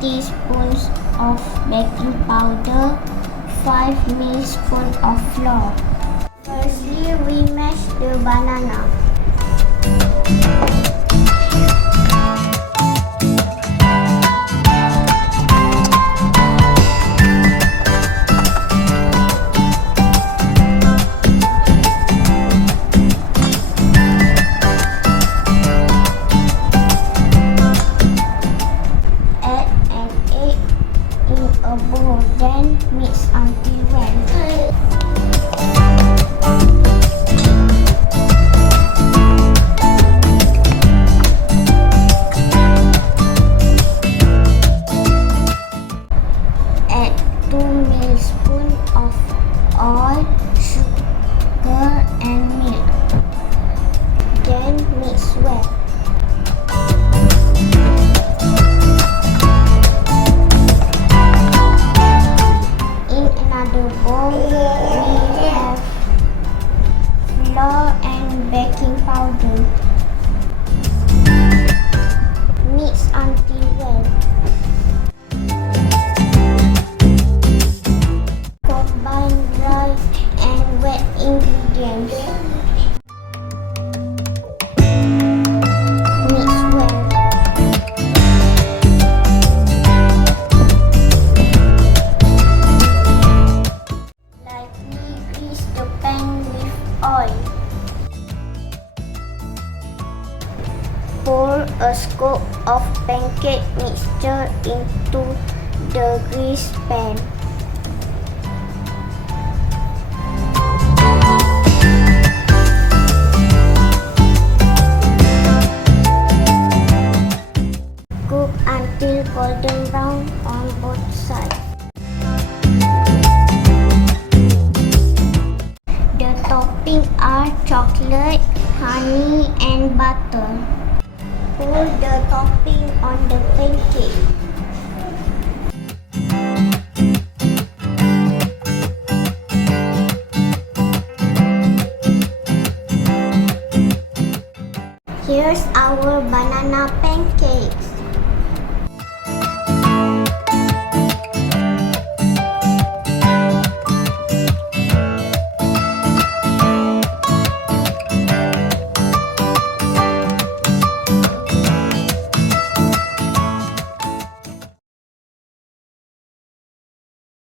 teaspoons of baking powder, 5 teaspoons of flour. Firstly, we mash the banana. A bowl, then mix until well. Add 2 tablespoons of oil, sugar and milk. Then mix well. Bowl, we have flour and baking powder. Mix until well. Combine dry and wet ingredients. Mix well. Grease the pan with oil. Pour a scoop of pancake mixture into the greased pan. Cook until golden brown on both sides. The toppings are chocolate, honey and butter. Pour the topping on the pancake. Here's our banana pancake.